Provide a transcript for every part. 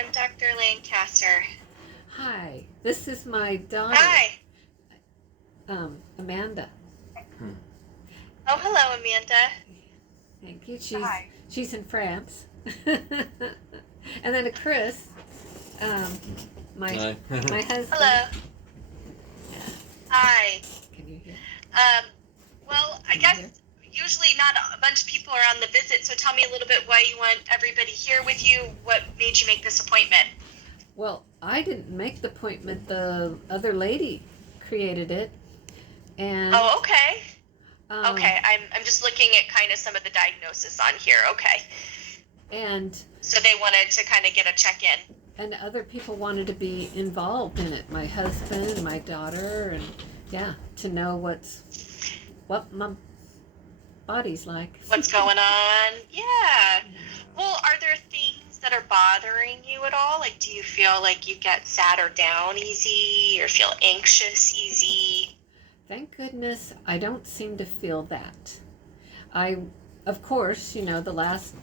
am Dr. Lancaster. Hi, this is my daughter, Hi. Amanda. Oh, hello, Amanda. Thank you. Hi. She's in France. And then Chris, my Hi. my husband. Hello. Hi. Can you hear? Well, I Can you guess hear? usually not a bunch of people are on the visit, so tell me a little bit why you want everybody here with you. What made you make this appointment? Well, I didn't make the appointment. The other lady created it, and Oh, okay. um, Okay, I'm just looking at kind of some of the diagnosis on here. Okay. and So they wanted to kind of get a check-in. and other people wanted to be involved in it. My husband, my daughter, and yeah, to know what my body's like. What's going on? Yeah. Well, are there things that are bothering you at all? Like, do you feel like you get sad or down easy or feel anxious easy? Thank goodness I don't seem to feel that. Of course, the last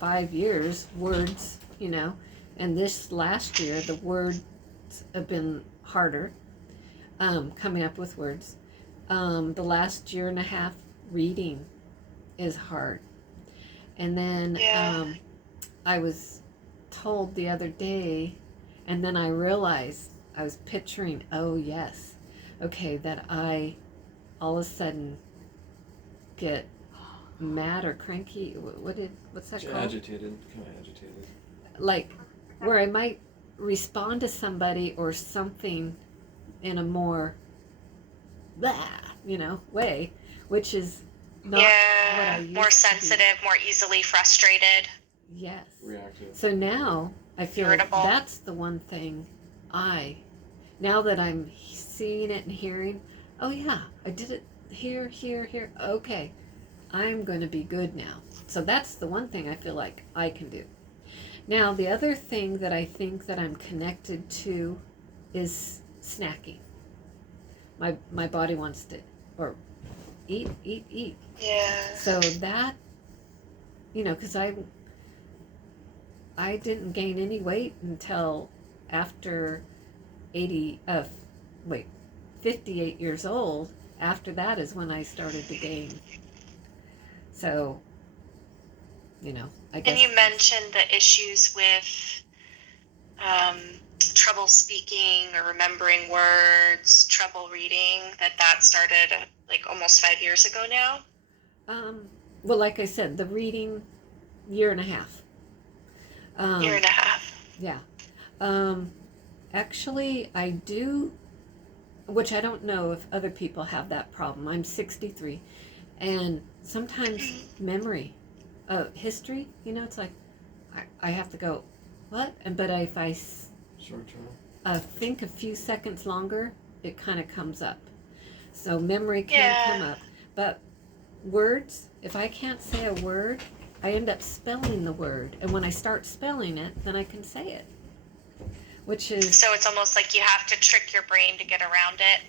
5 years, words, and this last year, the words have been harder, coming up with words. The last year and a half, reading is hard. And then I was told the other day, and then I realized I was picturing, oh yes, okay, that I all of a sudden get mad or cranky. What's that called? Agitated, kind of agitated. Like where I might respond to somebody or something in a more way, which is not what I used more sensitive, more easily frustrated. Yes. Reactive. So now I feel irritable. That's the one thing now that I'm seeing it and hearing, oh yeah, I did it here. Okay, I'm going to be good now. So that's the one thing I feel like I can do. Now, the other thing that I think that I'm connected to is snacking. My body wants to, or eat. Yeah. So that, because I didn't gain any weight until after 58 years old. After that is when I started to gain. So, I guess. And you mentioned the issues with trouble speaking or remembering words, trouble reading, that started like almost 5 years ago now? Well, like I said, the reading, year and a half. Year and a half. Yeah. Actually, I do, which I don't know if other people have that problem. I'm 63, and sometimes memory, history, it's like I have to go, what? But if I short term, think a few seconds longer, it kind of comes up. So memory can come up, but words, if I can't say a word, I end up spelling the word, and when I start spelling it, then I can say it. Which is, so it's almost like you have to trick your brain to get around it.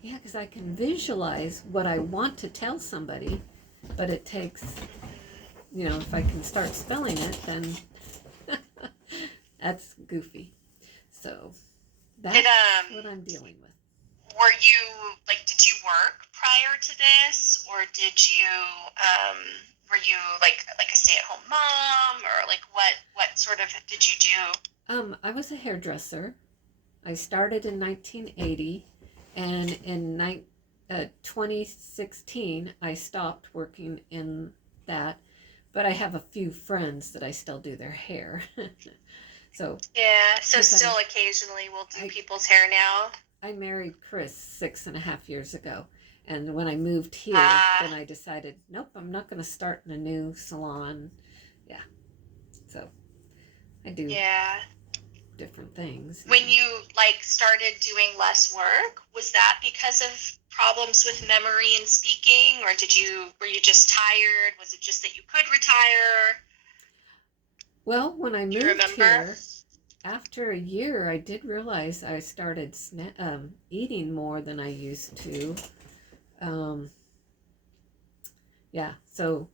Yeah, because I can visualize what I want to tell somebody, but it takes, if I can start spelling it, then that's goofy. So that's what I'm dealing with. Were you, did you work prior to this, or did you, were you like a stay-at-home mom, or like what sort of did you do? I was a hairdresser. I started in 1980, and in 2016 I stopped working in that, but I have a few friends that I still do their hair. So still occasionally we'll do people's hair now. I married Chris 6.5 years ago, and when I moved here, then I decided, nope, I'm not going to start in a new salon. Yeah, so I do different things. When you started doing less work, was that because of problems with memory and speaking, or were you just tired? Was it just that you could retire? Well, when I moved here, after a year, I did realize I started eating more than I used to. So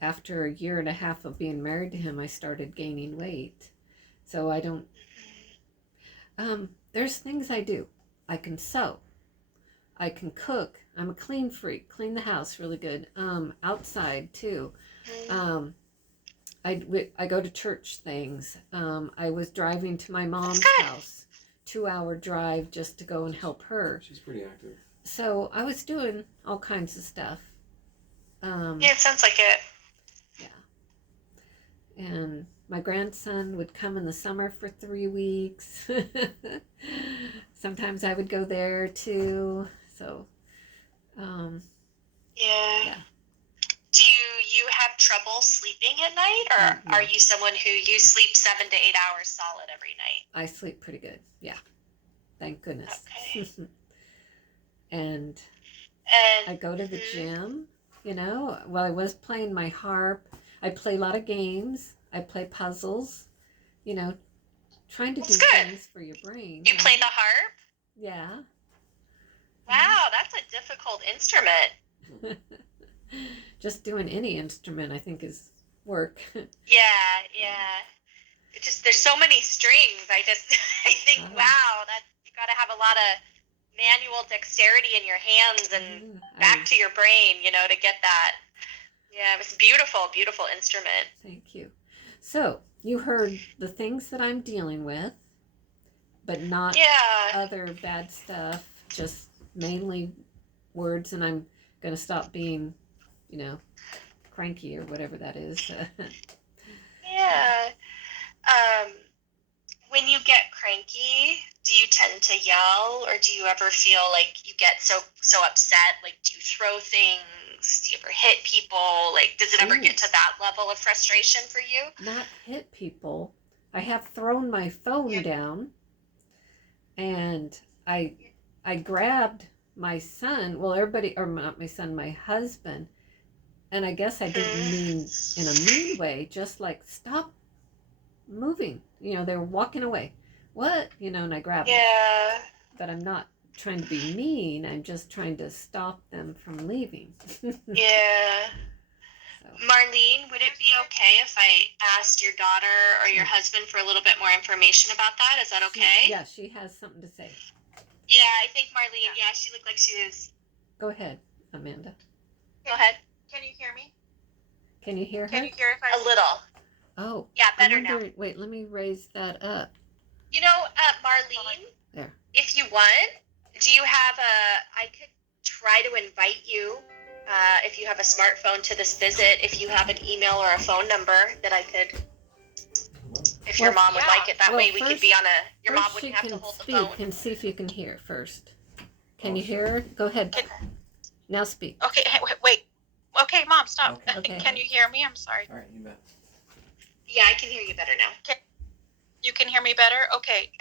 after a year and a half of being married to him, I started gaining weight. So I don't, there's things I do. I can sew. I can cook. I'm a clean freak. Clean the house really good. Outside too. Um, I go to church things. I was driving to my mom's house, 2-hour drive just to go and help her. She's pretty active. So I was doing all kinds of stuff. Yeah, it sounds like it. Yeah. And my grandson would come in the summer for 3 weeks. Sometimes I would go there too. So, yeah. Do you have trouble sleeping at night, or No. are you someone who you sleep 7 to 8 hours solid every night? I sleep pretty good. Yeah. Thank goodness. Okay. And And I go to the gym, you know. Well, I was playing my harp. I play a lot of games. I play puzzles, you know, trying to That's do good. things for your brain. You play the harp? Yeah. Wow, that's a difficult instrument. Just doing any instrument, I think, is work. Yeah. It just, there's so many strings. I think, wow, that you got to have a lot of manual dexterity in your hands and back to your brain, you know, to get that. Yeah, it was beautiful instrument. Thank you. So you heard the things that I'm dealing with, but not other bad stuff, just mainly words, and I'm going to stop being, you know, cranky or whatever that is. Yeah. When you get cranky, do you tend to yell, or do you ever feel like you get so upset? Like, do you throw things? Do you ever hit people? Like, does it ever get to that level of frustration for you? Not hit people. I have thrown my phone down, and I grabbed my son. Well, everybody, or not my son, my husband. And I guess I didn't mean in a mean way, just like, stop moving. You know, they were walking away. What? You know, and I grabbed them. But I'm not trying to be mean. I'm just trying to stop them from leaving. Yeah. So. Marlene, would it be okay if I asked your daughter or your husband for a little bit more information about that? Is that okay? Yeah, she has something to say. Yeah, I think Marlene, she looked like she was... Go ahead, Amanda. Go ahead. Can you hear me? Can you hear her? Can you hear if I... A little. Oh. Yeah, better now. Wait, let me raise that up. You know, Marlene, there. If you want, do you have I could try to invite you, if you have a smartphone, to this visit, if you have an email or a phone number that I could, if your mom would like it. That way we could be on your mom wouldn't have to hold the phone. And see if you can hear first. Can you hear her? Go ahead. Now speak. Okay, wait. Okay, Mom, stop. Okay. Can you hear me? I'm sorry. All right, you bet. Yeah, I can hear you better now. You can hear me better? Okay.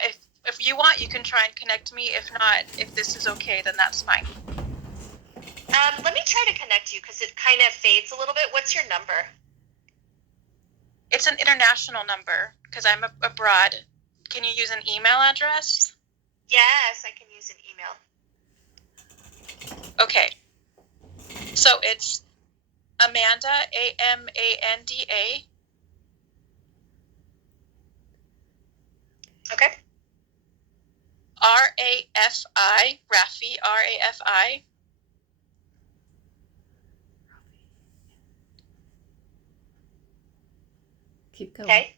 If you want, you can try and connect me. If not, if this is okay, then that's fine. Let me try to connect you because it kind of fades a little bit. What's your number? It's an international number because I'm abroad. Can you use an email address? Yes, I can use an email. Okay. So it's Amanda, Amanda. Okay. Rafi, Rafi. Keep going. Okay.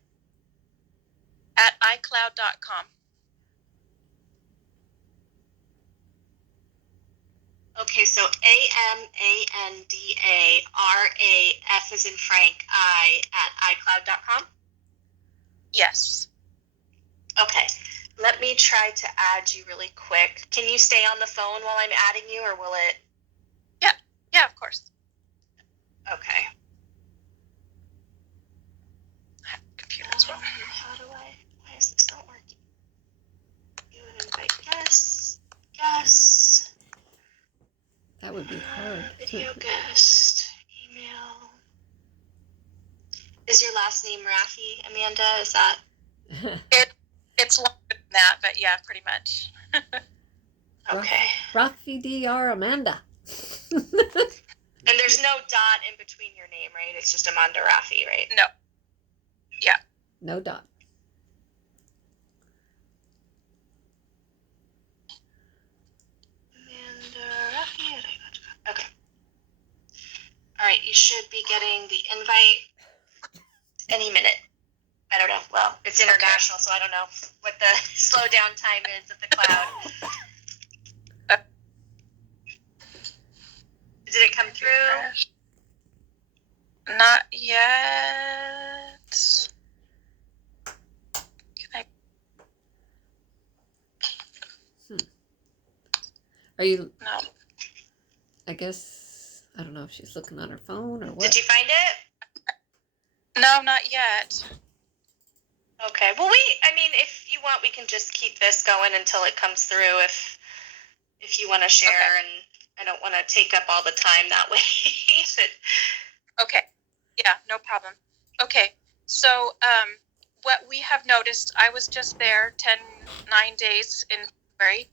At iCloud.com. Okay, so AMANDARAF as in Frank, I at iCloud.com? Yes. Okay. Let me try to add you really quick. Can you stay on the phone while I'm adding you, or will it? Yeah, of course. Okay. Computer as well. How do I? Why is this not working? You would invite guests. That would be hard. Video guest. Email. Is your last name Rafi, Amanda? Is that? It's longer than that, but yeah, pretty much. Okay. Rafi Dr. Amanda. And there's no dot in between your name, right? It's just Amanda Rafi, right? No. Yeah. No dot. Amanda Rafi. Okay. All right, you should be getting the invite any minute. I don't know. Well, it's international, so I don't know what the slowdown time is of the cloud. Did it come through? Not yet. Are you? No. I guess I don't know if she's looking on her phone or what. Did you find it? No, not yet. Okay. Well, I mean, if you want, we can just keep this going until it comes through. If you want to share, Okay. And I don't want to take up all the time that way. Okay. Yeah, no problem. Okay. So, what we have noticed, I was just there 9 days in February.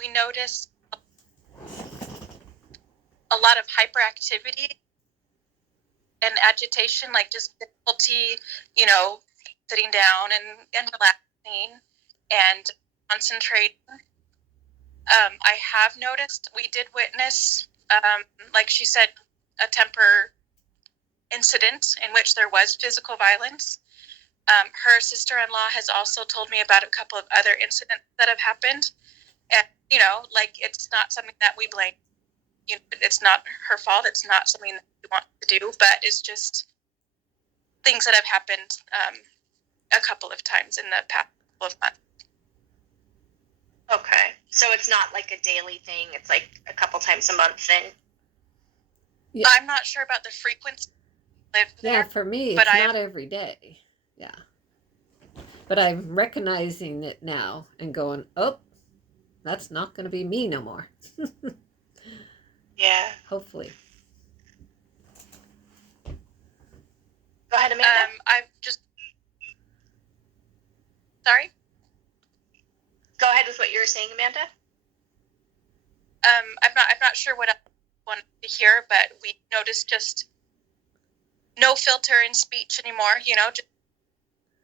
We noticed a lot of hyperactivity and agitation, like just difficulty, sitting down and relaxing and concentrating. I have noticed, we did witness, like she said, a temper incident in which there was physical violence. Her sister-in-law has also told me about a couple of other incidents that have happened. And, it's not something that we blame. It's not her fault. It's not something that we want to do, but it's just things that have happened a couple of times in the past couple of months. Okay. So it's not like a daily thing. It's like a couple times a month thing. Yeah. I'm not sure about the frequency. Yeah, for me, it's not every day. Yeah. But I'm recognizing it now and going, oh, that's not going to be me no more. Yeah. Hopefully. Go ahead, Amanda. Sorry? Go ahead with what you were saying, Amanda. I'm not sure what I wanted to hear, but we noticed just no filter in speech anymore. Just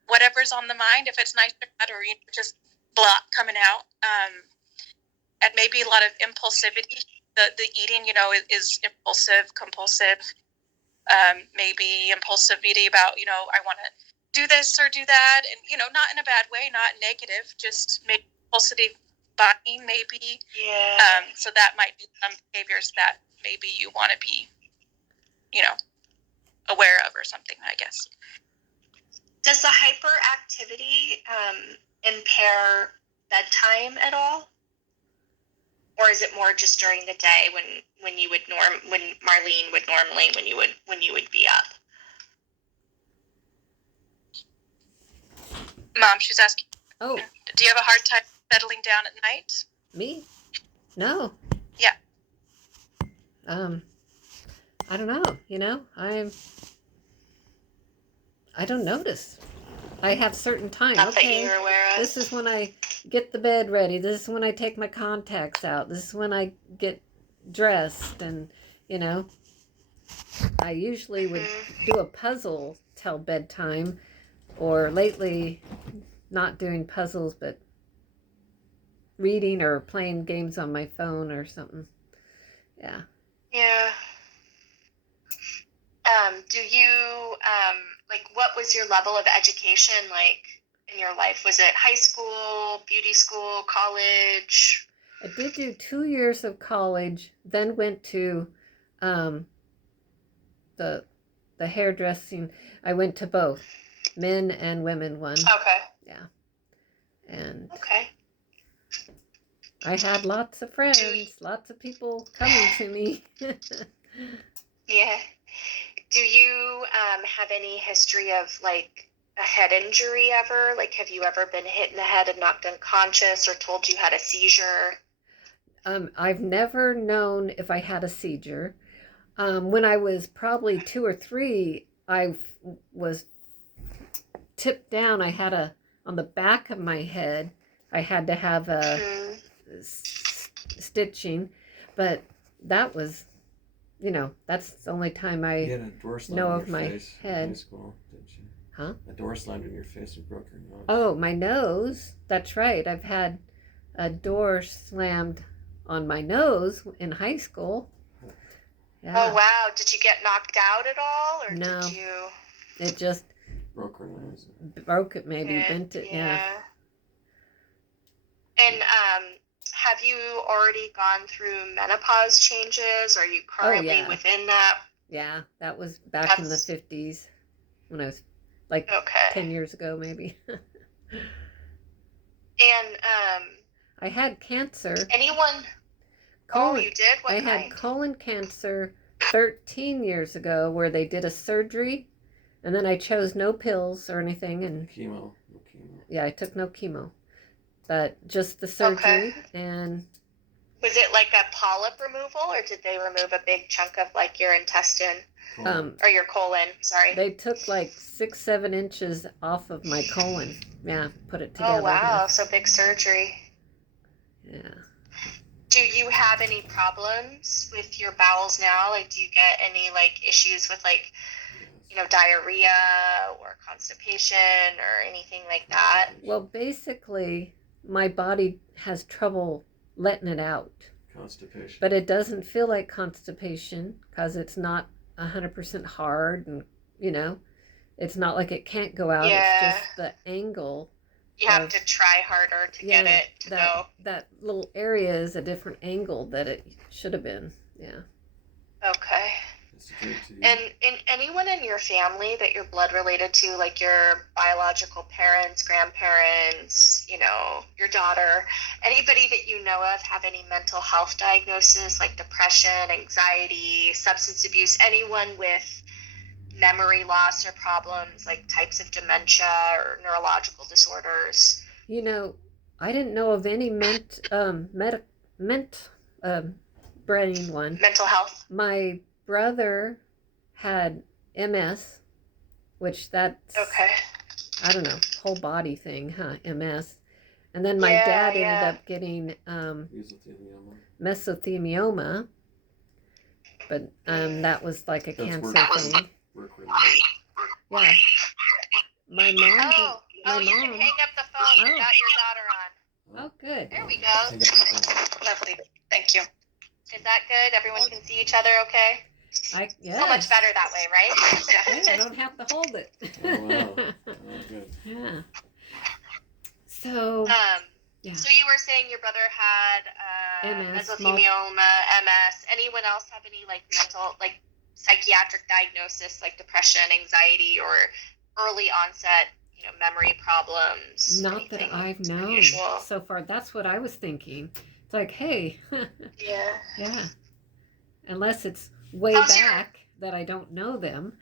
whatever's on the mind, if it's nice or not, or just blah coming out. And maybe a lot of impulsivity. The eating, is impulsive, compulsive. Maybe impulsivity about, I want to do this or do that, and not in a bad way, not negative, just maybe impulsive buying, maybe. Yeah. So that might be some behaviors that maybe you want to be, aware of or something, I guess. Does the hyperactivity impair bedtime at all? Or is it more just during the day when Marlene would normally when you would be up? Mom, she's asking. Oh. Do you have a hard time settling down at night? Me? No. Yeah. I don't know. I don't notice. I have certain time. Not okay, that you're aware of. This is when I get the bed ready. This is when I take my contacts out. This is when I get dressed, and I usually would do a puzzle till bedtime, or lately not doing puzzles but reading or playing games on my phone or something. Yeah. Do you what was your level of education like in your life? Was it high school, beauty school, college? I did do 2 years of college, then went to the hairdressing. I went to both, men and women one. Okay. Yeah. And okay. I had lots of friends, lots of people coming to me. Yeah. Do you have any history of like a head injury ever? Like, have you ever been hit in the head and knocked unconscious or told you had a seizure? I've never known if I had a seizure. When I was probably 2 or 3, I was tipped down. I had on the back of my head, I had to have a stitching, but that was you know, that's the only time You I had a door slam know in of your my face in high head. school, didn't you? Huh? A door slammed in your face and broke your nose. Oh, my nose. That's right. I've had a door slammed on my nose in high school. Yeah. Oh wow! Did you get knocked out at all, or No. did you? It just Broke her nose. broke it, maybe bent it. Yeah. And have you already gone through menopause changes? Are you currently yeah. within that? Yeah, that was back in the That's 50s when I was like okay. 10 years ago, maybe. And I had cancer. anyone? Oh, Colon. you did? What I had kind? colon cancer 13 years ago where they did a surgery, and then I chose no pills or anything, and Chemo. No chemo. yeah, I took no chemo, but just the surgery. Okay. And Was it like a polyp removal, or did they remove a big chunk of like your intestine Colon. or your colon? Sorry. they took like 6-7 inches off of my colon. Yeah, put it Oh together. wow! So big surgery. Yeah. Do you have any problems with your bowels now? Like, do you get any like issues with like, you know, diarrhea or constipation or anything like that? Well, basically, my body has trouble letting it out. Constipation. But it doesn't feel like constipation because it's not 100% hard, and you know, it's not like it can't go out. Yeah. It's just the angle. You have to try harder to get it to go. That little area is a different angle that it should have been. Yeah. Okay. That's great to you. And anyone in your family that you're blood related to, like your biological parents, grandparents, you know, your daughter, anybody that you know of have any mental health diagnosis like depression, anxiety, substance abuse, anyone with memory loss or problems like types of dementia or neurological disorders? You know, I didn't know of any brain one. Mental health. My brother had MS, which that's Okay. I don't know, whole body thing, huh? MS. And then my dad ended up getting mesothelioma, but that was like a cancer thing. Yeah. My mom. Oh, you can hang up the phone without your daughter on. Oh, good. There we go. Lovely. Thank you. Is that good? Everyone can see each other okay? Yeah. So much better that way, right? Yeah, I don't have to hold it. Oh, wow. Oh, good. Yeah. So, yeah. So you were saying your brother had MS, mesothelioma, MS. Anyone else have any like mental, like psychiatric diagnosis, like depression, anxiety, or early onset, you know, memory problems? Not that I've known unusual? So far. That's what I was thinking. It's like, hey. Yeah. Yeah. Unless it's way back that I don't know them.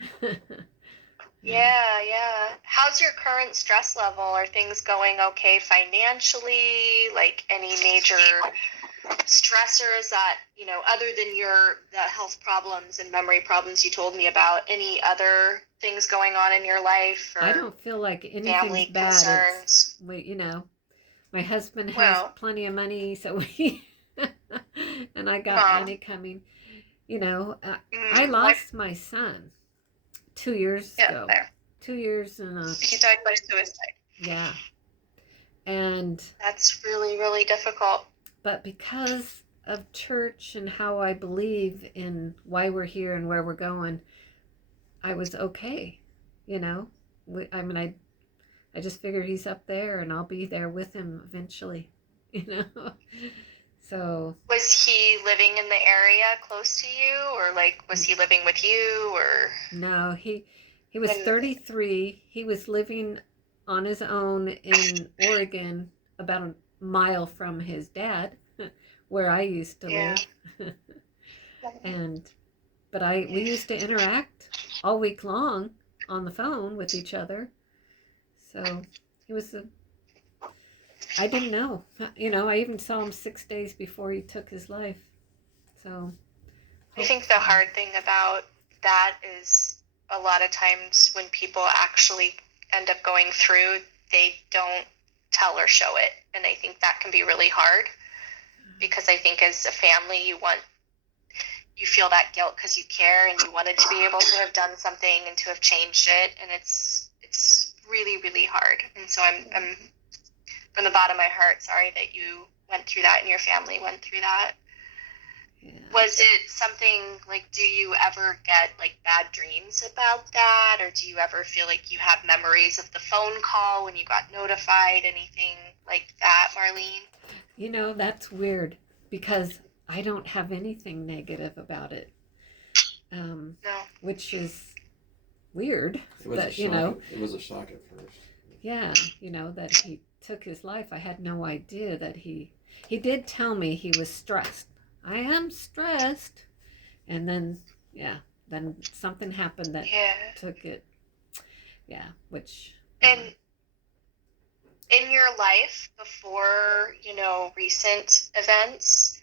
Yeah. How's your current stress level? Are things going okay financially? Like any major stressors that, you know, other than the health problems and memory problems you told me about, any other things going on in your life? Or I don't feel like anything's family bad. concerns? You know, my husband has plenty of money, so we, and I got money coming. You know, I lost my son 2 years ago. 2 years and he died by suicide. Yeah. And that's really, really difficult. But because of church and how I believe in why we're here and where we're going, I was okay. You know, I just figured he's up there and I'll be there with him eventually. You know. So was he living in the area close to you, or like was he living with you, or? No, he was 33. He was living on his own in Oregon, about a mile from his dad, where I used to live. We used to interact all week long on the phone with each other. So he was I didn't know. You know, I even saw him 6 days before he took his life. So I think the hard thing about that is a lot of times when people actually end up going through, they don't tell or show it. And I think that can be really hard, because I think as a family, you feel that guilt because you care and you wanted to be able to have done something and to have changed it, and it's really, really hard. And so I'm from the bottom of my heart sorry that you went through that and your family went through that. Yeah. Was it something like, do you ever get like bad dreams about that, or do you ever feel like you have memories of the phone call when you got notified, anything like that, Marlene? You know, that's weird because I don't have anything negative about it, No. which is weird. It was a That, shock. you know, It was a shock at first. yeah, you know, that he took his life. I had no idea that he did tell me he was stressed. I am stressed. And then, yeah, then something happened that Yeah. took it. Yeah, which. And in your life before, recent events,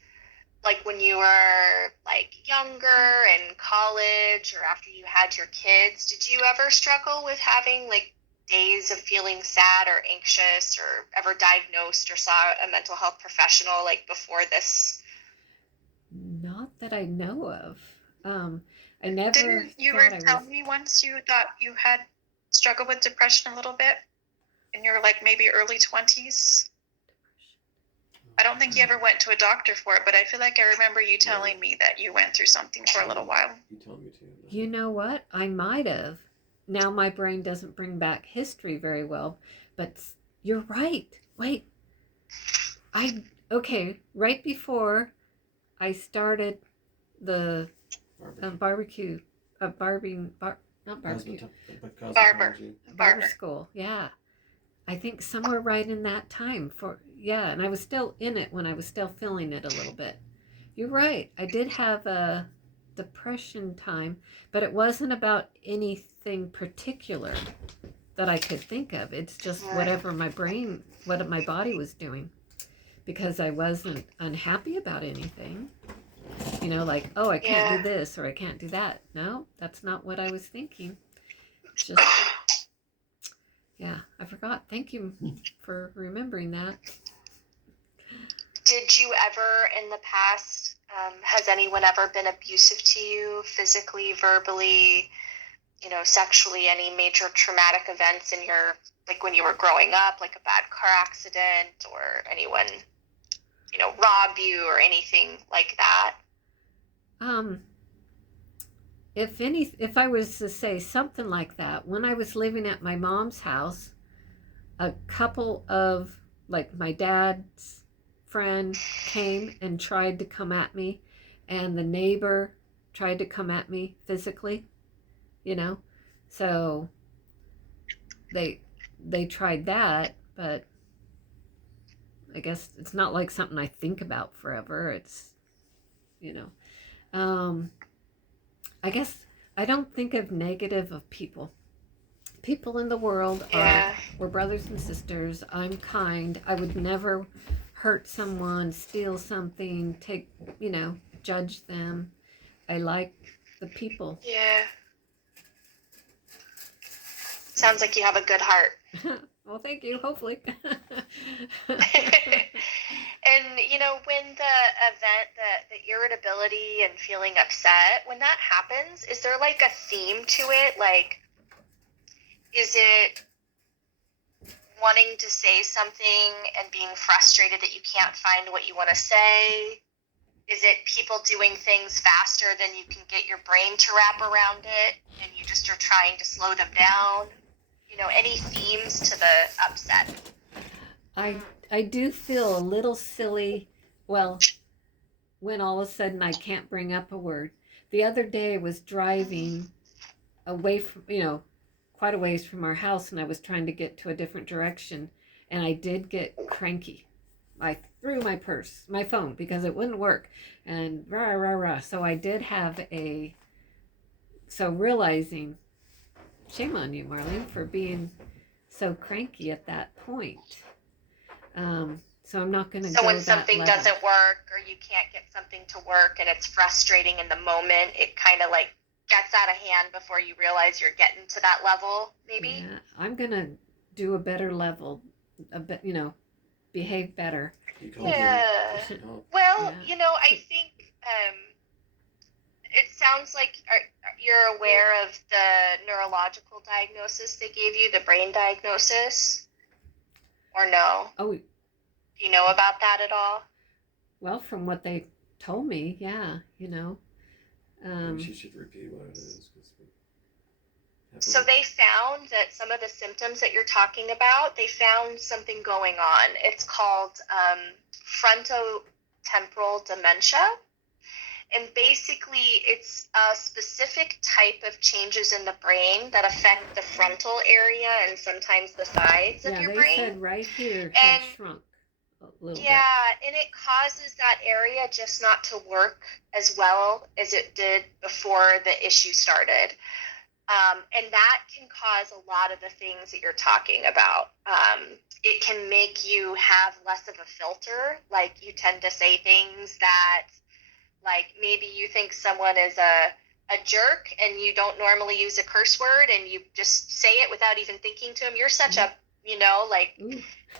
like when you were like younger in college or after you had your kids, did you ever struggle with having like days of feeling sad or anxious, or ever diagnosed or saw a mental health professional like before this? Not that I know of. I never Didn't you thought I tell was. me once you thought you had struggled with depression a little bit in your like maybe early 20s? I don't think you ever went to a doctor for it, but I feel like I remember you telling me that you went through something for a little while. You told me to. You know what? I might have. Now my brain doesn't bring back history very well, but you're right. Wait. Okay, right before I started the barbecue, not barbecue, barber school. Yeah, I think somewhere right in that time and I was still in it when I was still feeling it a little bit. You're right. I did have a depression time, but it wasn't about anything particular that I could think of. It's just whatever what my body was doing, because I wasn't unhappy about anything. You know, like, oh, I can't do this or I can't do that. No, that's not what I was thinking. It's just, yeah, I forgot. Thank you for remembering that. Did you ever in the past, has anyone ever been abusive to you, physically, verbally, sexually, any major traumatic events in your, like when you were growing up, like a bad car accident, or anyone, rob you or anything like that? If I was to say something like that, when I was living at my mom's house, a couple of, like, my dad's friend came and tried to come at me, and the neighbor tried to come at me physically, so they tried that, but I guess it's not like something I think about forever. It's, I guess I don't think of negative of people. People in the world we're brothers and sisters. I'm kind. I would never hurt someone, steal something, judge them. I like the people. Yeah. Sounds like you have a good heart. Well, thank you. Hopefully. And, when the event, the irritability and feeling upset, when that happens, is there like a theme to it? Like, is it wanting to say something and being frustrated that you can't find what you want to say? Is it people doing things faster than you can get your brain to wrap around it, and you just are trying to slow them down? Any themes to the upset? I do feel a little silly, well, when all of a sudden I can't bring up a word. The other day I was driving away from, quite a ways from our house, and I was trying to get to a different direction, and I did get cranky. I threw my phone, because it wouldn't work, and rah, rah, rah. So I did have realizing, shame on you, Marlene, for being so cranky at that point. So I'm not going to go that So when something level. doesn't work, or you can't get something to work and it's frustrating in the moment, it kind of like gets out of hand before you realize you're getting to that level, maybe? Yeah, I'm going to do a better level, behave better. Yeah. Well, Yeah. I think it sounds like you're aware of the neurological diagnosis they gave you, the brain diagnosis, or no? Oh, Do you know about that at all? well, from what they told me, yeah, you know. Maybe she should repeat what it is. So they found that some of the symptoms that you're talking about, they found something going on. It's called frontotemporal dementia. And basically, it's a specific type of changes in the brain that affect the frontal area and sometimes the sides of your they brain. said right here had And shrunk a little bit. yeah, and it causes that area just not to work as well as it did before the issue started. And that can cause a lot of the things that you're talking about. It can make you have less of a filter. Like, you tend to say things that, like, maybe you think someone is a jerk and you don't normally use a curse word and you just say it without even thinking to them. You're such a,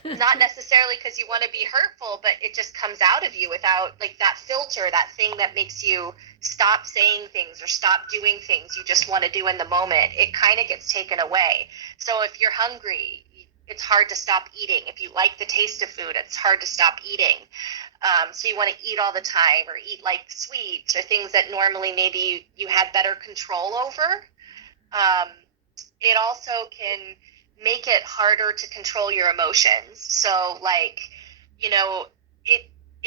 not necessarily because you want to be hurtful, but it just comes out of you without, like, that filter, that thing that makes you stop saying things or stop doing things you just want to do in the moment. It kind of gets taken away. So if you're hungry, it's hard to stop eating. If you like the taste of food, it's hard to stop eating. So you want to eat all the time, or eat like sweets or things that normally maybe you had better control over. It also can make it harder to control your emotions. So, like,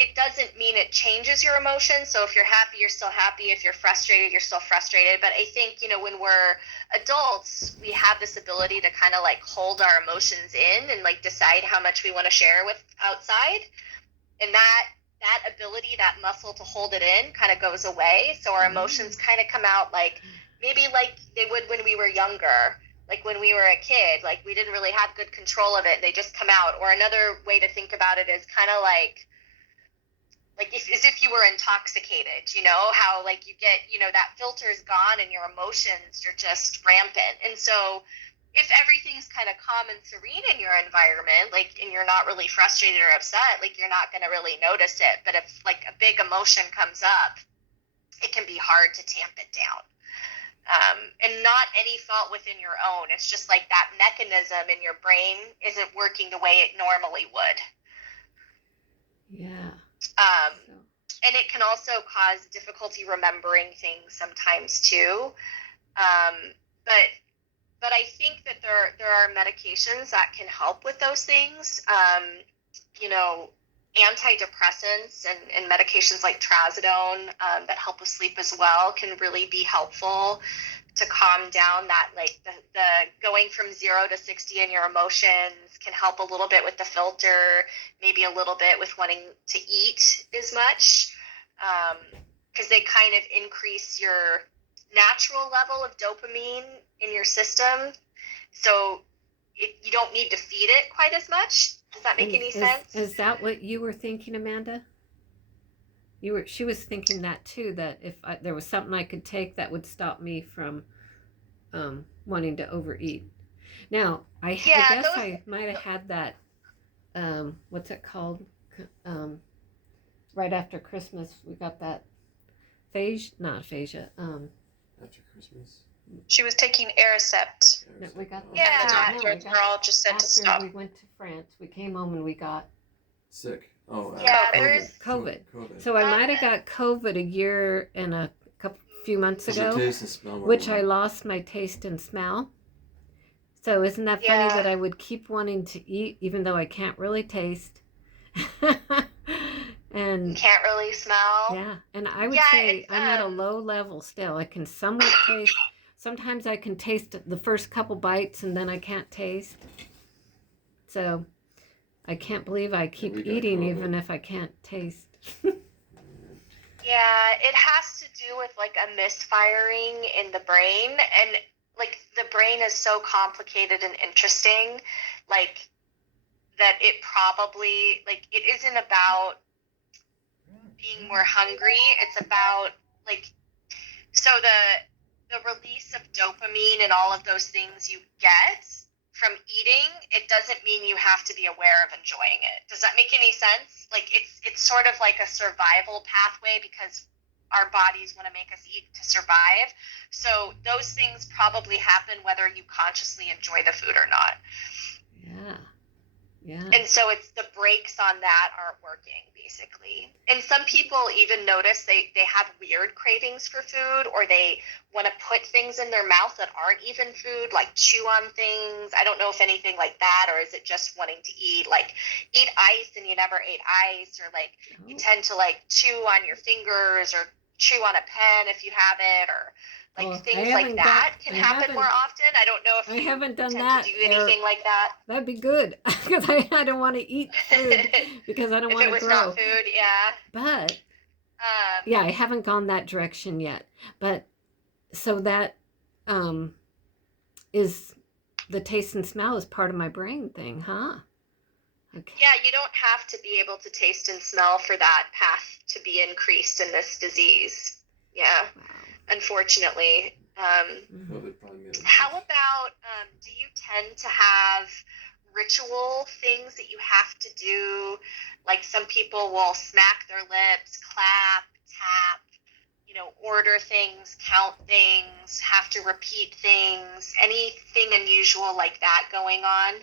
it doesn't mean it changes your emotions. So if you're happy, you're still happy. If you're frustrated, you're still frustrated. But I think, when we're adults, we have this ability to kind of like hold our emotions in and like decide how much we want to share with outside. And that ability, that muscle to hold it in, kind of goes away. So our emotions kind of come out like maybe like they would when we were younger, like when we were a kid, like we didn't really have good control of it. They just come out. Or another way to think about it is kind of like as if you were intoxicated, how like you get, that filter is gone and your emotions are just rampant. And so if everything's kind of calm and serene in your environment, like, and you're not really frustrated or upset, like, you're not going to really notice it. But if like a big emotion comes up, it can be hard to tamp it down. And not any fault within your own. It's just like that mechanism in your brain isn't working the way it normally would. Yeah. And it can also cause difficulty remembering things sometimes too. But I think that there are medications that can help with those things. Antidepressants and medications like trazodone that help with sleep as well can really be helpful to calm down that, like, the going from 0 to 60 in your emotions can help a little bit with the filter, maybe a little bit with wanting to eat as much, because they kind of increase your natural level of dopamine in your system. So you don't need to feed it quite as much. Does that make any sense? Is that what you were thinking, Amanda? She was thinking that too, that if there was something I could take that would stop me from wanting to overeat. Now, I guess I might have had that, what's it called? Right after Christmas, we got that not aphasia. After Christmas? She was taking Aricept. We got that. Yeah. The doctors were all just said to stop. After we went to France, we came home and we got sick. Yeah, COVID. So I might have got COVID a year and a few months ago, taste and smell which I lost my taste and smell. So isn't that funny that I would keep wanting to eat even though I can't really taste? And can't really smell. Yeah, and I would say I'm at a low level still. I can somewhat taste. Sometimes I can taste the first couple bites and then I can't taste. So I can't believe I keep eating even if I can't taste. Yeah, it has to do with like a misfiring in the brain, and like the brain is so complicated and interesting, like that it probably, like, it isn't about being more hungry. It's about, like, so the release of dopamine and all of those things you get from eating, it doesn't mean you have to be aware of enjoying it. Does that make any sense? Like, it's sort of like a survival pathway, because our bodies want to make us eat to survive. So those things probably happen whether you consciously enjoy the food or not. Yeah. Yeah. And so it's the brakes on that aren't working, basically. And some people even notice they have weird cravings for food, or they want to put things in their mouth that aren't even food, like chew on things. I don't know if anything like that, or is it just wanting to eat, like eat ice and you never ate ice, or like you tend to like chew on your fingers or chew on a pen if you have it, or like things like that can happen more often. I don't know if I haven't done tend that. to do anything like that. That'd be good, because I don't want to eat food because I don't want to grow. If it was not food, yeah. But yeah, I haven't gone that direction yet. But so that is the taste and smell is part of my brain thing, huh? Okay. Yeah, you don't have to be able to taste and smell for that path to be increased in this disease. Yeah, wow. Unfortunately. How about, do you tend to have ritual things that you have to do? Like some people will smack their lips, clap, tap, order things, count things, have to repeat things. Anything unusual like that going on?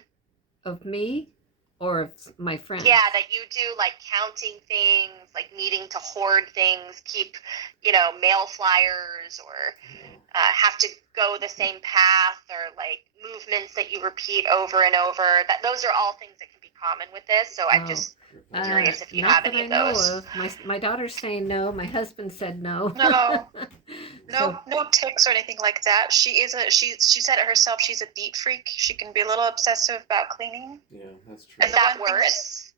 Of me? Or of my friends? Yeah, that you do, like counting things, like needing to hoard things, keep, mail flyers, or have to go the same path, or like movements that you repeat over and over. Those are all things that can be common with this. So I'm just curious if you have any of those. My daughter's saying no. My husband said no. No. No tics or anything like that. She said it herself. She's a deep freak. She can be a little obsessive about cleaning. Yeah, that's true. Is that worse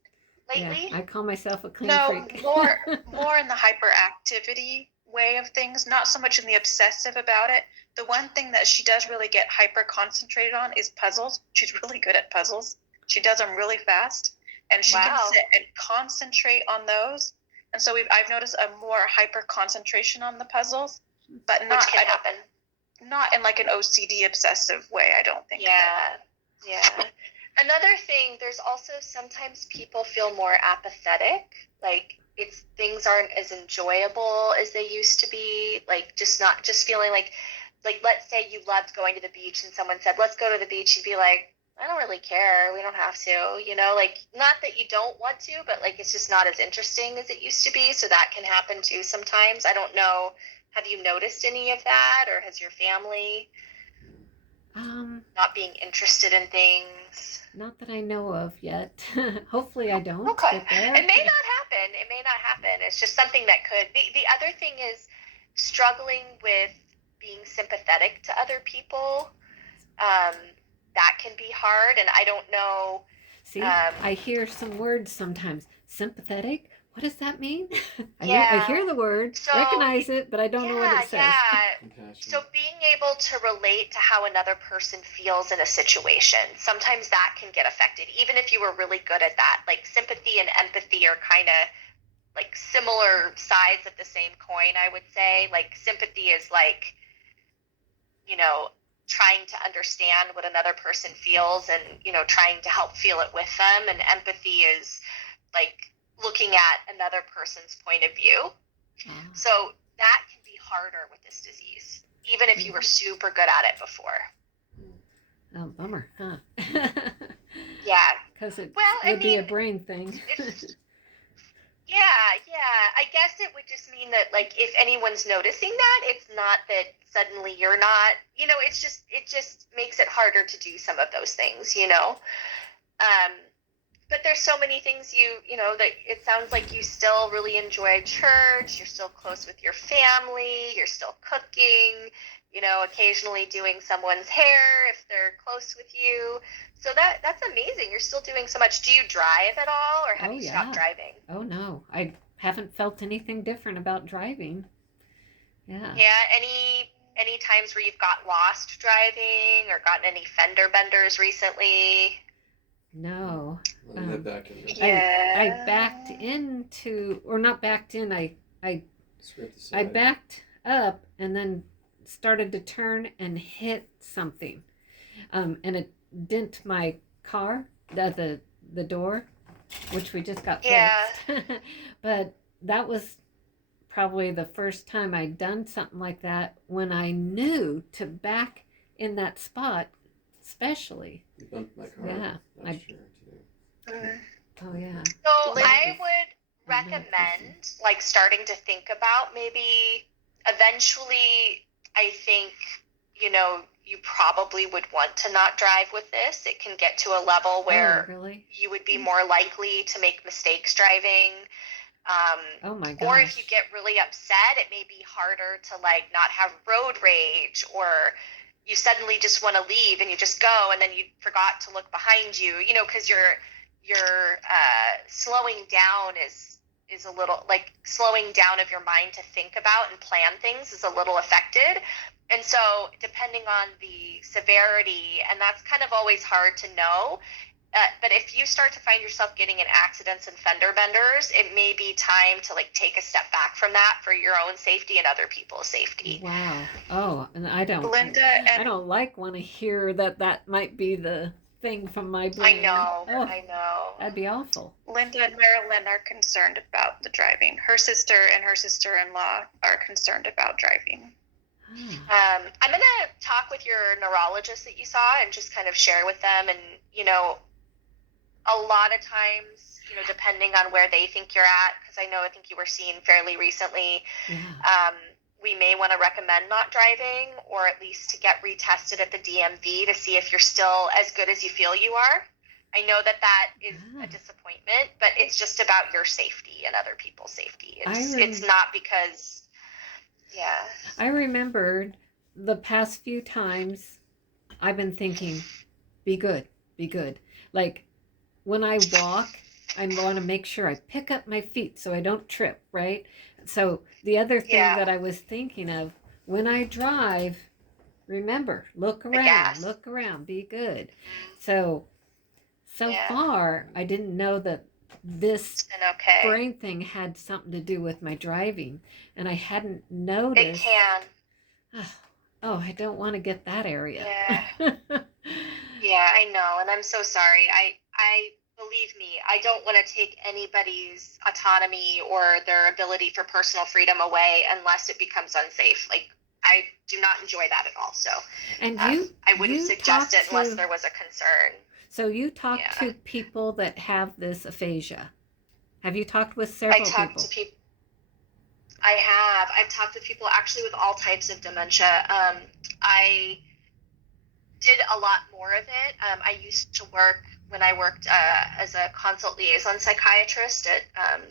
lately? Yeah, I call myself a clean freak. No, more in the hyperactivity way of things. Not so much in the obsessive about it. The one thing that she does really get hyper concentrated on is puzzles. She's really good at puzzles. She does them really fast, and she can sit and concentrate on those. And so I've noticed a more hyper concentration on the puzzles. But not in like an OCD obsessive way, I don't think. Yeah. Another thing, there's also sometimes people feel more apathetic, like things aren't as enjoyable as they used to be, like just feeling like let's say you loved going to the beach and someone said, let's go to the beach, you'd be like, I don't really care, we don't have to, like not that you don't want to, but like it's just not as interesting as it used to be. So that can happen too sometimes. I don't know. Have you noticed any of that, or has your family not being interested in things? Not that I know of yet. Hopefully I don't. Okay. It may not happen. It's just something that could. The other thing is struggling with being sympathetic to other people. That can be hard, and I don't know. See, I hear some words sometimes. Sympathetic? What does that mean? I hear the word, recognize it, but I don't know what it says. Yeah. So being able to relate to how another person feels in a situation, sometimes that can get affected, even if you were really good at that. Like sympathy and empathy are kind of like similar sides of the same coin, I would say. Like sympathy is like, trying to understand what another person feels and, trying to help feel it with them. And empathy is like looking at another person's point of view. So that can be harder with this disease, even if you were super good at it before. Oh, bummer, huh? Yeah. Because it would be a brain thing. Yeah. I guess it would just mean that, like, if anyone's noticing that, it's not that suddenly you're not, it just makes it harder to do some of those things, But there's so many things that it sounds like you still really enjoy church, you're still close with your family, you're still cooking, occasionally doing someone's hair if they're close with you. So that's amazing. You're still doing so much. Do you drive at all, or have you stopped driving? Oh, no. I haven't felt anything different about driving. Yeah. Yeah. Any times where you've got lost driving or gotten any fender benders recently? No. I backed into, or not backed in, I backed up and then started to turn and hit something. And it dent my car, the door, which we just got fixed. But that was probably the first time I'd done something like that when I knew to back in that spot, especially. You bumped my car. Yeah. Last year too. Mm. Oh, yeah. So Lynn- I would I know, recommend like starting to think about maybe eventually, I think, you probably would want to not drive with this. It can get to a level where Oh, really? you would be more likely to make mistakes driving. Oh, my Or if you gosh. get really upset, it may be harder to like not have road rage, or you suddenly just want to leave and you just go and then you forgot to look behind you, because you're slowing down is a little like slowing down of your mind to think about and plan things is a little affected. And so depending on the severity, and that's kind of always hard to know, but if you start to find yourself getting in accidents and fender benders, it may be time to like take a step back from that for your own safety and other people's safety. Wow. Oh, and I Linda I and don't want to hear that might be the thing from my I brain. know, Oh, I know. that'd be awful. Linda and Marilyn are concerned about the driving. Her sister and her sister-in-law are concerned about driving. I'm going to talk with your neurologist that you saw and just kind of share with them. And, a lot of times, depending on where they think you're at, because I think you were seen fairly recently, Yeah. we may want to recommend not driving, or at least to get retested at the DMV to see if you're still as good as you feel you are. I know that is a disappointment, but it's just about your safety and other people's safety. It's not because, yeah. I remembered the past few times I've been thinking, be good, be good. Like when I walk, I want to make sure I pick up my feet so I don't trip, right? So the other thing Yeah. that I was thinking of, when I drive, remember, look gas. around, be good. So Yeah. far, I didn't know that this And okay. brain thing had something to do with my driving, and I hadn't It noticed. can. Oh, I don't want to get that area. Yeah. Yeah, I know, and I'm so sorry. I believe me, I don't want to take anybody's autonomy or their ability for personal freedom away unless it becomes unsafe. Like, I do not enjoy that at all. So, And I wouldn't suggest it unless to, there was a concern. So you talk Yeah. to people that have this aphasia. Have you talked with several people? I talked to people. I have. I've talked to people actually with all types of dementia. I did a lot more of it. I used to work when I worked as a consult liaison psychiatrist at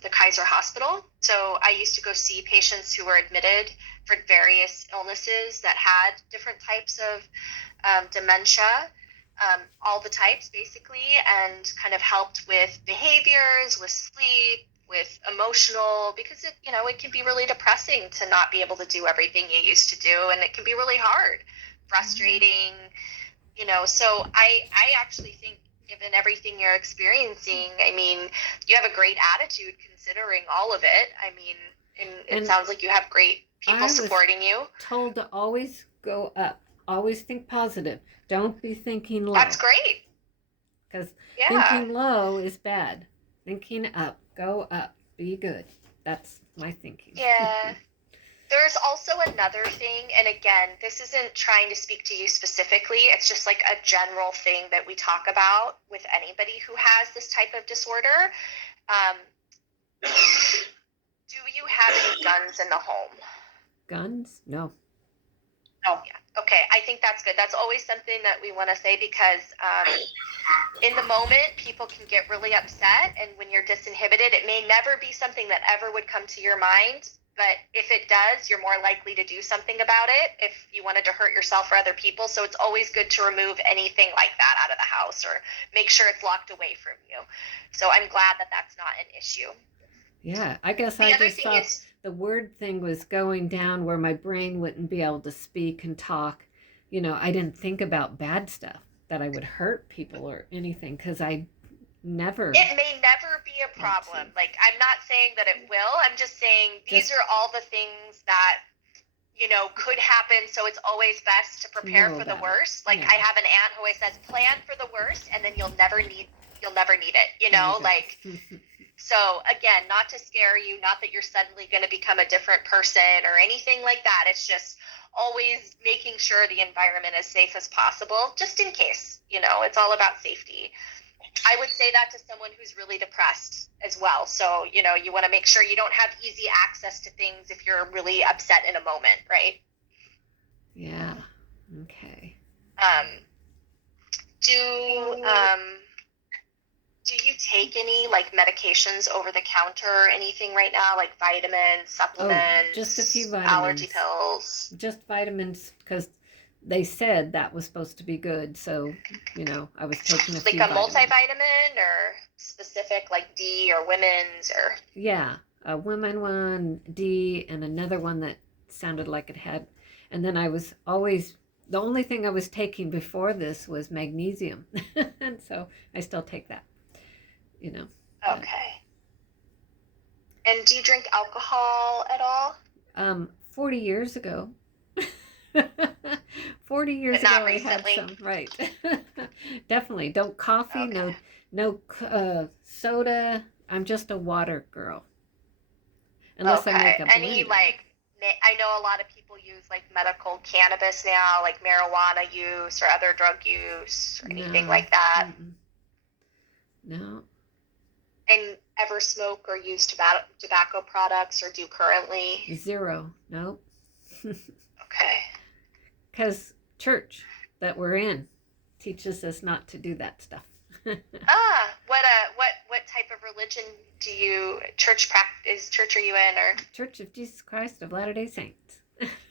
the Kaiser Hospital. So I used to go see patients who were admitted for various illnesses that had different types of dementia, all the types basically, and kind of helped with behaviors, with sleep, with emotional, because it can be really depressing to not be able to do everything you used to do, and it can be really hard, frustrating. So I actually think, given everything you're experiencing, I mean, you have a great attitude considering all of it. I mean, and it sounds like you have great people supporting you. Told to always go up, always think positive. Don't be thinking low. That's great. Because thinking low is bad. Thinking up, go up, be good. That's my thinking. Yeah. There's also another thing, and again, this isn't trying to speak to you specifically, it's just like a general thing that we talk about with anybody who has this type of disorder. Do you have any guns in the home? Guns? No. Oh, yeah. Okay, I think that's good. That's always something that we want to say, because in the moment, people can get really upset, and when you're disinhibited, it may never be something that ever would come to your mind. But if it does, you're more likely to do something about it if you wanted to hurt yourself or other people. So it's always good to remove anything like that out of the house, or make sure it's locked away from you. So I'm glad that that's not an issue. Yeah, I guess I just thought the word thing was going down where my brain wouldn't be able to speak and talk. I didn't think about bad stuff, that I would hurt people or anything, because I never. It may never be a problem. Like, I'm not saying that it will. I'm just saying these are all the things that could happen. So it's always best to prepare for the worst. Like, I have an aunt who always says, plan for the worst, and then you'll never need it. Like, So again, not to scare you, not that you're suddenly going to become a different person or anything like that. It's just always making sure the environment is safe as possible, just in case, it's all about safety. I would say that to someone who's really depressed as well. So, you want to make sure you don't have easy access to things if you're really upset in a moment, right? Yeah. Okay. Um, do um, do you take any like medications over the counter or anything right now, like vitamins, supplements, just a few allergy vitamins. pills? Just vitamins because they said that was supposed to be good. So, I was taking a Like few a vitamins. multivitamin or specific like D or women's or? Yeah, a women one, D, and another one that sounded like it had. And then I was always, the only thing I was taking before this was magnesium. And so I still take that, but, Okay. And do you drink alcohol at all? 40 years ago. 40 years But ago not I had recently. some, right. Definitely. Don't coffee, Okay. no soda. I'm just a water girl. Unless I make Okay. a Any blender. like, I know a lot of people use like medical cannabis now, like marijuana use or other drug use or anything No. like that. Mm-mm. No. And ever smoke or use tobacco products or do currently? Zero. Nope. Okay. Because church that we're in teaches us not to do that stuff. What type of religion do you church are you in or? Church of Jesus Christ of Latter-day Saints.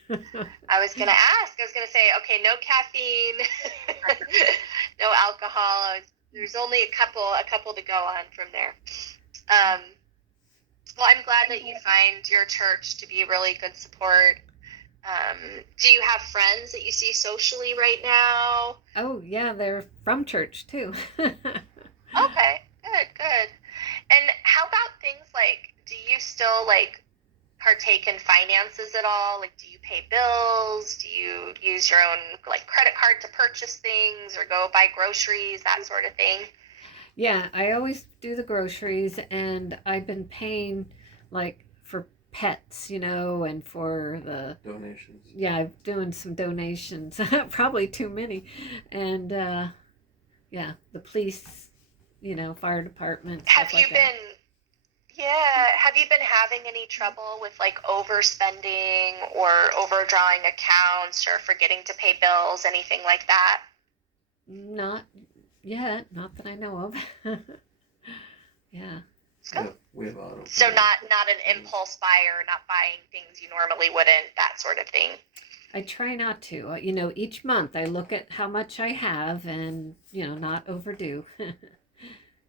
I was gonna ask. I was gonna say, okay, no caffeine, no alcohol. There's only a couple to go on from there. Um, well, I'm glad that you find your church to be really good support. Do you have friends that you see socially right now? Oh, yeah, they're from church too. Okay, good. And how about things like, do you still like partake in finances at all? Like, do you pay bills? Do you use your own like credit card to purchase things or go buy groceries, that sort of thing? Yeah, I always do the groceries, and I've been paying like for pets, and for the Donations. yeah, I'm doing some donations, probably too many, and yeah, the police, fire department, Have stuff you like that. been, yeah, have you been having any trouble with like overspending or overdrawing accounts or forgetting to pay bills, anything like that? Not yet, not that I know of. Yeah. Good. We have auto. So not an impulse buyer, not buying things you normally wouldn't, that sort of thing. I try not to. Each month I look at how much I have and, not overdo.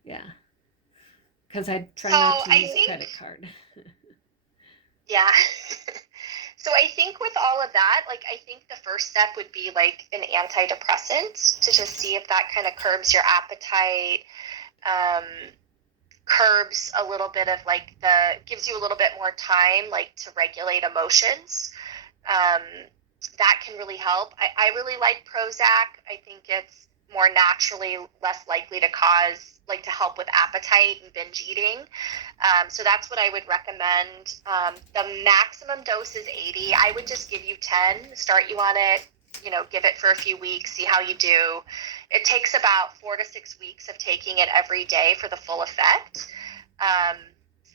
Yeah. Because I try So not to I use think, credit card. yeah. So I think with all of that, like I think the first step would be like an antidepressant to just see if that kind of curbs your appetite, um, curbs a little bit of like gives you a little bit more time like to regulate emotions. Um, that can really help. I really like Prozac. I think it's more naturally less likely to cause like to help with appetite and binge eating. So that's what I would recommend. The maximum dose is 80. I would just give you 10, start you on it, give it for a few weeks, see how you do. It takes about 4 to 6 weeks of taking it every day for the full effect. Um,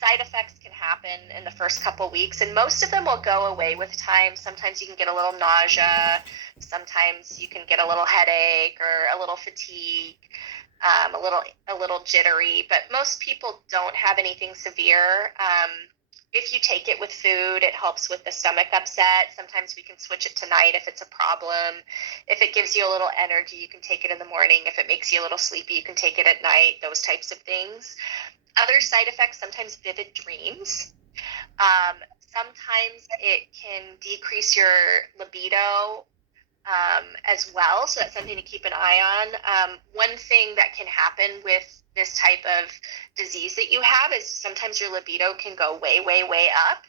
Side effects can happen in the first couple weeks, and most of them will go away with time. Sometimes you can get a little nausea, sometimes you can get a little headache or a little fatigue, a little jittery, but most people don't have anything severe. If you take it with food, it helps with the stomach upset. Sometimes we can switch it to night if it's a problem. If it gives you a little energy, you can take it in the morning. If it makes you a little sleepy, you can take it at night, those types of things. Other side effects, sometimes vivid dreams. Sometimes it can decrease your libido as well, so that's something to keep an eye on. One thing that can happen with this type of disease that you have is sometimes your libido can go way, way, way up.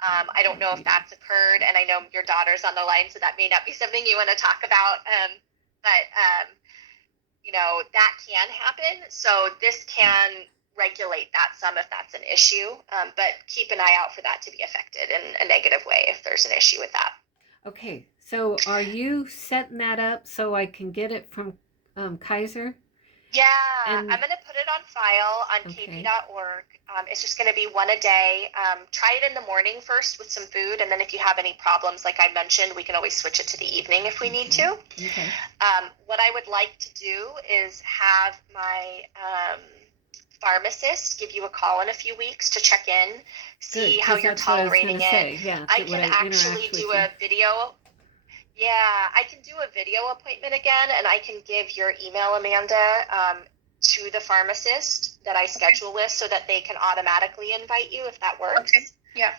I don't know if that's occurred, and I know your daughter's on the line, so that may not be something you want to talk about, but that can happen. So this can regulate that some if that's an issue, but keep an eye out for that to be affected in a negative way if there's an issue with that. Okay, so are you setting that up so I can get it from Kaiser? Yeah, And I'm going to put it on file on okay, kp.org. It's just going to be one a day. Try it in the morning first with some food, and then if you have any problems, like I mentioned, we can always switch it to the evening if we need to. okay, What I would like to do is have my pharmacist give you a call in a few weeks to check in, good, see how because you're that's what I was tolerating gonna it. say. Yeah, I would can I actually interact with do you? a video. Yeah, I can do a video appointment again, and I can give your email, Amanda, to the pharmacist that I schedule with so that they can automatically invite you if that works. Okay. Yeah.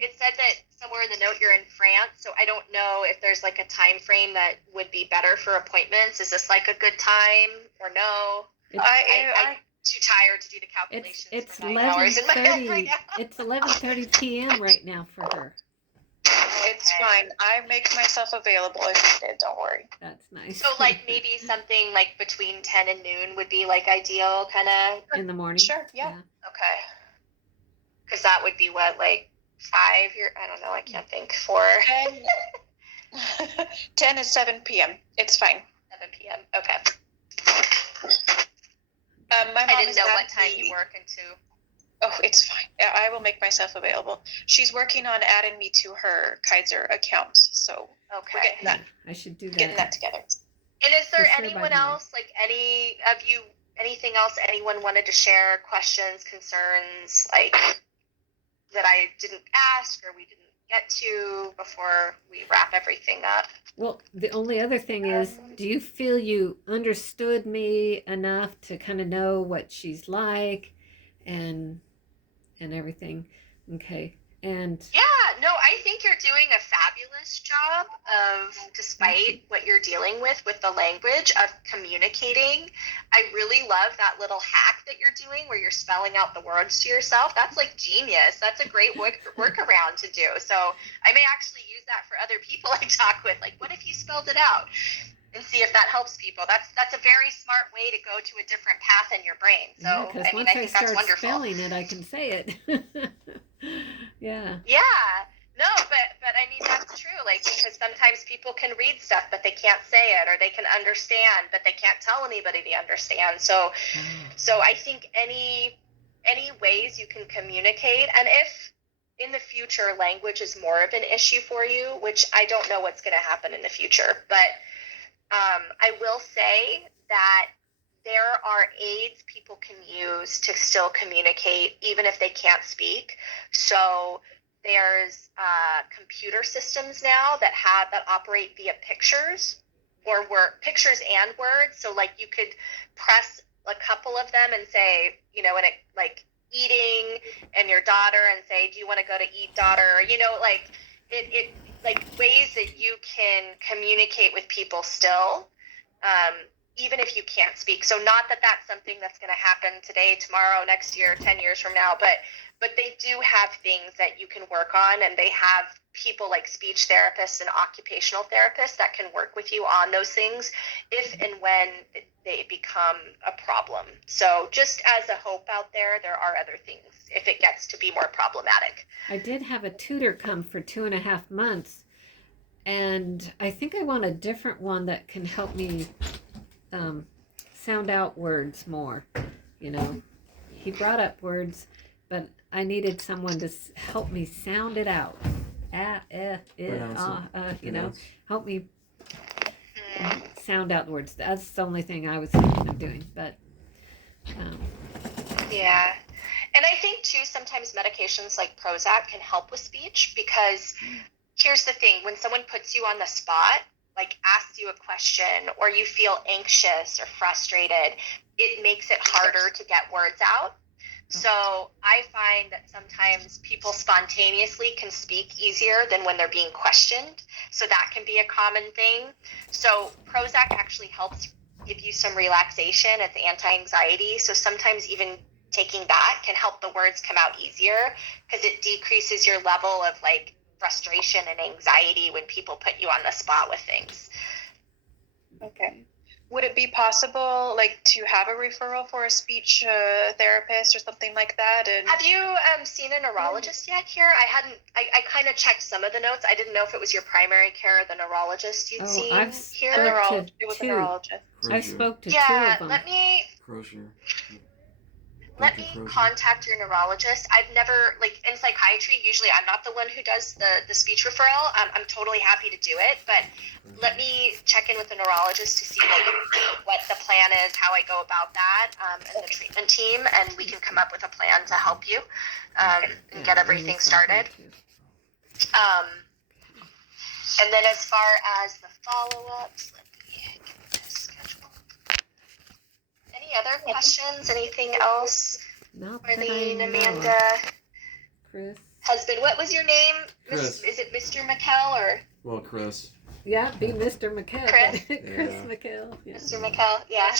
It said that somewhere in the note you're in France, so I don't know if there's like a time frame that would be better for appointments. Is this like a good time or no? I'm too tired to do the calculations It's for 9 hours in my head right 11:30. now. It's 11:30 p.m. right now for her. It's fine. I make myself available if needed. Don't worry. That's nice. So like maybe something like between 10 and noon would be like ideal, kind of. in the morning. Sure. Yeah. Okay. Because that would be what, like 5? I don't know. I can't think. 4. 10 is 7 p.m. It's fine. 7 p.m. Okay. My mom I didn't is know at what time the- you work into. Oh, it's fine. Yeah, I will make myself available. She's working on adding me to her Kaiser account, so Okay. we're getting that. I should do Getting that. that together. And is there For sure by anyone tomorrow. else, like any of you, anything else anyone wanted to share, questions, concerns, like that I didn't ask or we didn't get to before we wrap everything up? Well, the only other thing is, do you feel you understood me enough to kind of know what she's like and everything? Okay. And Yeah, no, I think you're doing a fabulous job of, despite what you're dealing with the language, of communicating. I really love that little hack that you're doing where you're spelling out the words to yourself. That's like genius. That's a great workaround to do. So I may actually use that for other people I talk with. Like, what if you spelled it out? And see if that helps people. That's a very smart way to go to a different path in your brain. So yeah, because I mean, once I I think that's start wonderful. spelling it, I can say it. Yeah. Yeah. No, but I mean that's true. Like, because sometimes people can read stuff but they can't say it, or they can understand but they can't tell anybody they understand. So I think any ways you can communicate, and if in the future language is more of an issue for you, which I don't know what's going to happen in the future, but I will say that there are aids people can use to still communicate even if they can't speak. So there's computer systems now that operate via pictures or pictures and words. So like you could press a couple of them and say, and it like eating and your daughter and say, do you want to go to eat, daughter? Like it like ways that you can communicate with people still, even if you can't speak. So not that that's something that's going to happen today, tomorrow, next year, 10 years from now, but they do have things that you can work on, and they have people like speech therapists and occupational therapists that can work with you on those things if and when they become a problem. So just as a hope out there are other things if it gets to be more problematic. I did have a tutor come for 2.5 months, and I think I want a different one that can help me sound out words more. He brought up words, but I needed someone to help me sound it out. Help me sound out the words. That's the only thing I was thinking of doing, but yeah. And I think too, sometimes medications like Prozac can help with speech, because here's the thing: when someone puts you on the spot, like asks you a question, or you feel anxious or frustrated, it makes it harder to get words out. So I find that sometimes people spontaneously can speak easier than when they're being questioned. So that can be a common thing. So Prozac actually helps give you some relaxation. It's anti-anxiety. So sometimes even taking that can help the words come out easier, because it decreases your level of like frustration and anxiety when people put you on the spot with things. Okay. would it be possible, like, to have a referral for a speech therapist or something like that? And Have you seen a neurologist yet here? I kind of checked some of the notes. I didn't know if it was your primary care or the neurologist you'd seen I've here. spoke to it was a two. neurologist. I spoke to two Yeah, of them. let me contact your neurologist. I've never, like, in psychiatry, usually I'm not the one who does the speech referral. I'm totally happy to do it, but let me check in with the neurologist to see what the plan is, how I go about that, and the treatment team, and we can come up with a plan to help you and get everything started. And then as far as the follow-ups, let me get this schedule. Any other questions? Anything else? Not Marlene, that I know Amanda, Chris. husband. What was your name? Chris. Is it Mr. McKell or Well, Chris. Yeah, be Mr. McKell. Chris? Chris Yeah. McKell. Yeah. Mr. McKell? Yeah.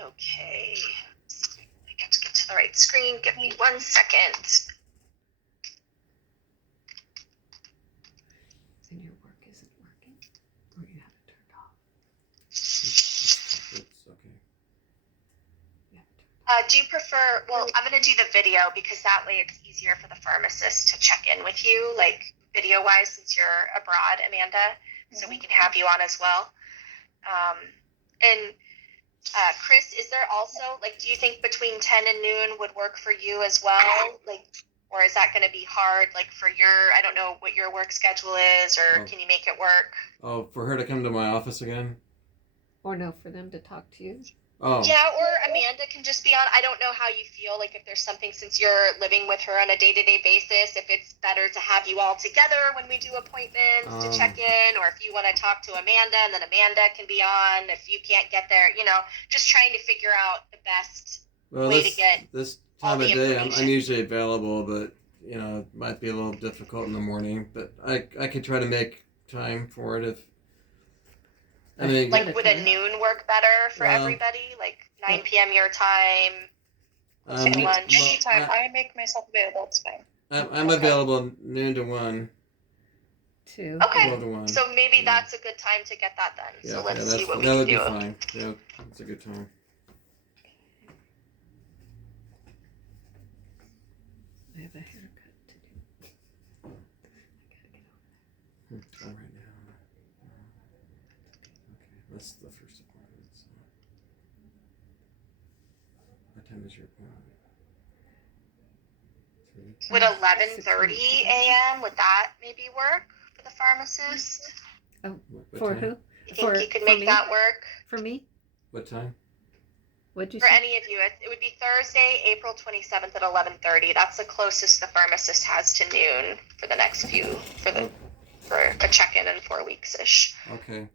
Okay. I got to get to the right screen. Give me 1 second. And your work isn't working, or you have it turned off. It's okay. You have it turned Do you prefer? Well, I'm going to do the video because that way it's easier for the pharmacist to check in with you, like video-wise, since you're abroad, Amanda. So we can have you on as well. And Chris, is there also, like, do you think between 10 and noon would work for you as well? Like, or is that going to be hard, like, for your, I don't know what your work schedule is, or can you make it work? Oh, for her to come to my office again? Or no, for them to talk to you. Oh. Yeah, or Amanda can just be on. I don't know how you feel, like, if there's something, since you're living with her on a day-to-day basis, if it's better to have you all together when we do appointments to check in, or if you want to talk to Amanda and then Amanda can be on if you can't get there, just trying to figure out the best way to get this all time of the day, I'm information. usually available, but, it might be a little difficult in the morning, but I could try to make time for it if, I mean, Like, would a noon work better for Well, everybody? Like 9 p.m. your time, lunch? Anytime I make myself available, it's fine. I'm available noon to 1. Two. Okay. 12 to 1. So maybe that's a good time to get that done. Yeah, So let's okay, see what we that can would do. be fine. Yeah, that's a good time. I have a haircut to do. I gotta get over All right now. Okay, that's the first appointment. So. What time is your appointment? 3? Would 11:30 a.m. would that maybe work for the pharmacist? Oh, What for time? who? You think you could make me? that work? For me? What time? What'd you For say? any of you, it would be Thursday, April 27th at 11:30. That's the closest the pharmacist has to noon for the next for a check-in in 4 weeks ish. Okay.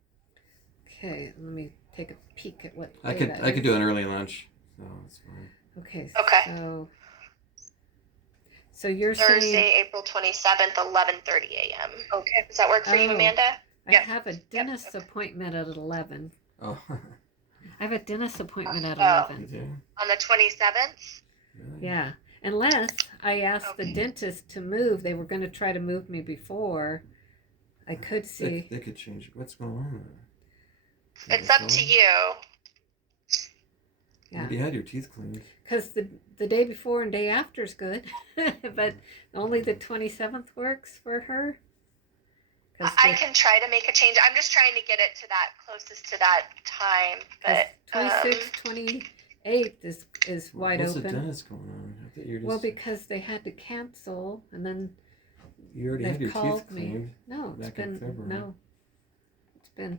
Okay, let me take a peek at what. I day could that I could is. do an early lunch. So that's fine. Okay. Okay. So you're Thursday, saying April 27th, 11:30 a.m. Okay. Does that work for you, Oh. Amanda? I Yeah. have a dentist appointment at 11. Oh. I have a dentist appointment at Oh. 11. You do? On the 27th? Really? Yeah, unless I asked Okay. the dentist to move. They were going to try to move me before. I could see. They could change it. What's going on there? It's up to you. Yeah. You had your teeth cleaned. Because the day before and day after is good, but only the 27th works for her. I can try to make a change. I'm just trying to get it to that closest to that time, but 26th, 28th is wide What's open. the dentist going on? I thought you were just, Well, because they had to cancel, and then you already they've had your called teeth me. cleaned. No, it's back in been February. it's been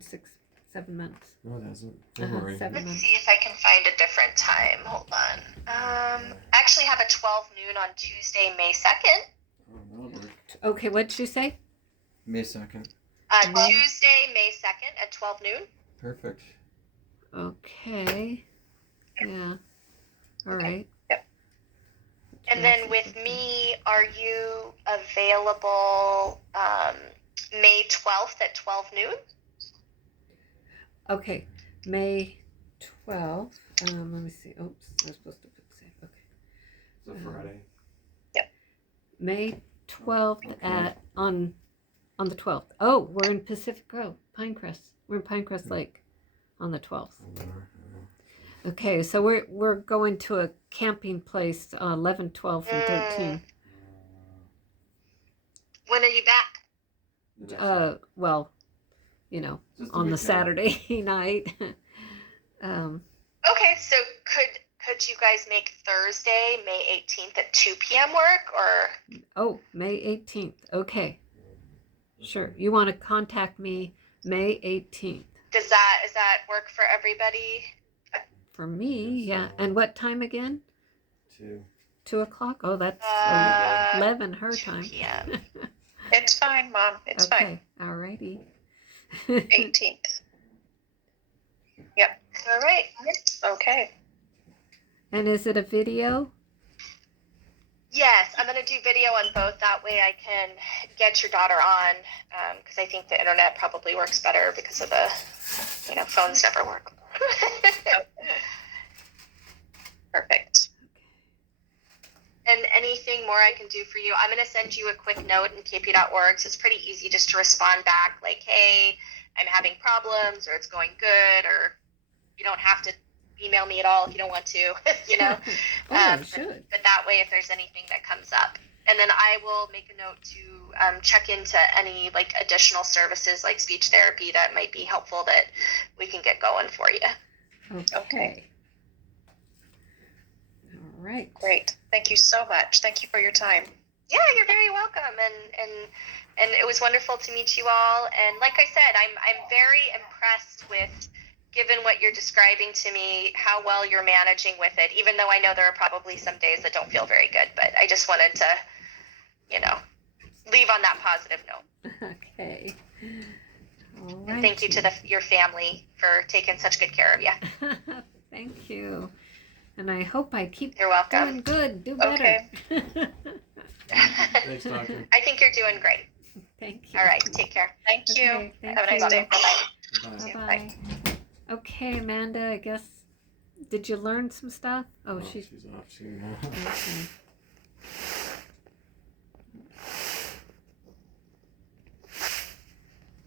6-7 months. No, it hasn't. February. 7 let's months. see if I can find a different time. Hold on. I actually have a 12 noon on Tuesday, May 2nd. Oh, that'll work. Okay, what'd you say? May 2nd. Tuesday, May 2nd at 12 noon. Perfect. Okay. Yeah. All right. Yep. And then with me, are you available May 12th at 12 noon? Okay. May 12th. Let me see. Oops, I was supposed to put save. Okay. It's a Friday. May 12th Okay. on On the 12th. Oh, we're in Pacific Grove, Pinecrest. We're in Pinecrest Lake on the 12th. Okay, so we're going to a camping place 11, 12, and 13. When are you back? Well, you know, Just on the weekend. Saturday night. Okay, so could you guys make Thursday, May 18th at 2 p.m. work, or? Oh, May 18th. Okay. Sure. You want to contact me May 18th. Does that work for everybody? For me, yeah. And what time again? 2. 2 o'clock? Oh, that's 11 her 2 time. p.m. It's fine, Mom. It's fine. Okay, alrighty. 18th. Yep. All right. Okay. And is it a video? Yes, I'm going to do video on both. That way I can get your daughter on, because I think the internet probably works better because of the, phones never work. Perfect. And anything more I can do for you, I'm going to send you a quick note in kp.org. So it's pretty easy just to respond back like, hey, I'm having problems, or it's going good, or you don't have to email me at all if you don't want to, I should. But that way, if there's anything that comes up, and then I will make a note to check into any like additional services like speech therapy that might be helpful that we can get going for you. Okay. All right. Great. Thank you so much. Thank you for your time. Yeah, you're very welcome, and it was wonderful to meet you all. And like I said, I'm very impressed with, given what you're describing to me, how well you're managing with it, even though I know there are probably some days that don't feel very good, but I just wanted to, leave on that positive note. Okay. All right. And thank you to your family for taking such good care of you. Thank you. And I hope I keep You're welcome. doing good, do better. Okay. Thanks, Doctor. I think you're doing great. Thank you. All right, take care. Thank you. Okay, thank Have a nice you. day. Bye-bye. Bye. Bye-bye. Okay, Amanda, I guess, did you learn some stuff? Oh, she's She's off. She okay.